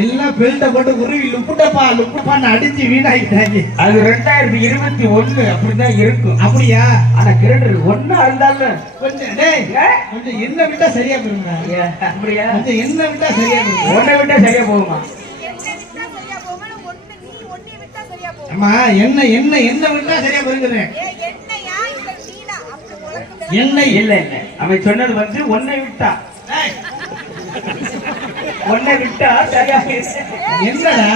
எல்லாம் பெல்ட்ட போட்டு உருவி லுப்புட்டப்பான்னு அடிச்சு வீணாக்கிட்டாங்க. அது 2021 அப்படிதான் இருக்கும். அப்படியா? ஆனா கிரண்டர் ஒன்னா இருந்தாலும் கொஞ்சம் கொஞ்சம் என்ன விட்டா சரியா போயிருங்க. அப்படியா? கொஞ்சம் என்ன விட்டா சரியா போயிருங்க. ஒன்ன விட்டா சரியா போகுமா? அம்மா என்ன என்ன என்ன விட்டா சரியா போயிருங்க. என்ன இல்ல இல்ல அவன் சொன்னது வந்து ஒன்னை விட்டா ஒன்னை விட்டா சரியா. என்னடா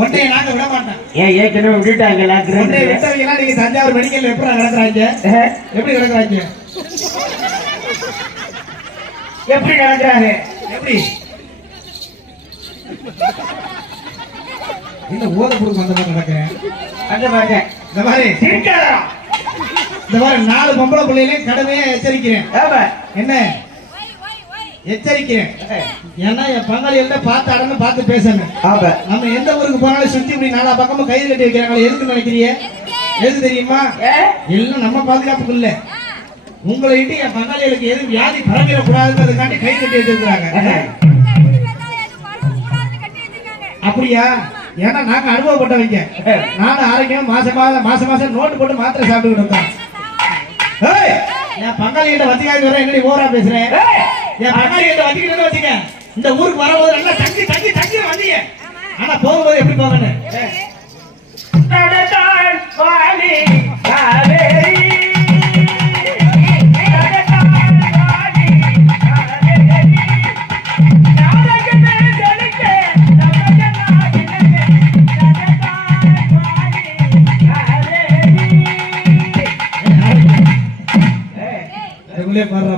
ஒன்றைய நாங்க விட மாட்டோம். ஏன் ஏற்கனவே விட்டுட்டாங்களா? ஒன்றைய விட்டவங்க நீங்க தஞ்சாவூர் மெடிக்கல் எப்படி நடக்கிறாங்க? எப்படி நடக்கிறாங்க? எப்படி நடக்கிறாங்க? எப்படி இந்த ஓத பொருள் அந்த மாதிரி நடக்கிறேன். அந்த மாதிரி இந்த மாதிரி இந்த மாதிரி 4 பொம்பளை பிள்ளைகளையும் கடுமையா எச்சரிக்கிறேன். என்ன எச்சரிக்கிறேன்? ஏன்னா என் பங்காளிகள்ட்ட பார்த்து அடன்னு பார்த்து பேசணும். நம்ம எந்த ஊருக்கு போனாலும் சுத்தி இப்படி 4 பக்கமும் கயிறு கட்டி வைக்கிறாங்க. எதுக்கு நினைக்கிறீங்க? எது தெரியுமா? எல்லாம் நம்ம பாதுகாப்புக்கு இல்ல, உங்களை இட்டு என் பங்காளிகளுக்கு எதுவும் வியாதி பரவிடக்கூடாதுன்றதுக்காண்டி கயிறு கட்டி வச்சிருக்கிறாங்க. அப்படியா? ஏன்னா நாங்க அனுபவப்பட்டவங்க. நானும் ஆரோக்கியம் மாசம் மாசம் நோட்டு போட்டு மாத்திரை சாப்பிட்டுக்கிட்டு இருந்தோம். என் பங்காளிகிட்ட வச்சுக்காது வர என்னடி ஓவரா பேசுறேன். என் பங்காளிகிட்ட வச்சுக்கிட்டு வச்சுக்க, இந்த ஊருக்கு வரும்போது நல்லா தங்கி தங்கி தங்கி வந்தீங்க. ஆனா போகும்போது எப்படி போகணும்?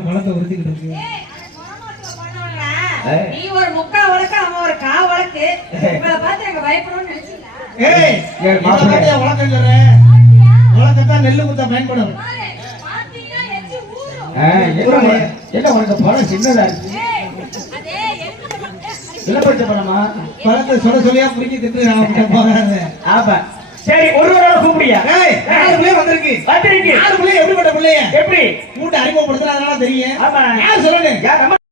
பணத்தை உறுதிக்கிட்டு இருக்கு. நீ ஒரு முக்கா வழக்கு, அவன் ஒரு கா வழக்கு. இவளை பார்த்து எங்க பயப்படணும்னு நினைச்சீங்களா? உலகம் சொல்றேன், உலகத்தான் நெல்லு குத்த பயன்படும். என்ன உனக்கு பணம் சின்னதா இருக்கு? இலப்பச்ச பணமா? பணத்தை சொல்ல சொல்லியா புரிஞ்சு திட்டு. ஆப்பா சரி, ஒரு கூப்பிடியா? 4 பிள்ளை வந்திருக்கு. 4 பிள்ளை எப்படிப்பட்ட பிள்ளைய எப்படி கூட்ட அறிமுகப்படுத்துறாங்க தெரியும். யார் சொல்லுங்க?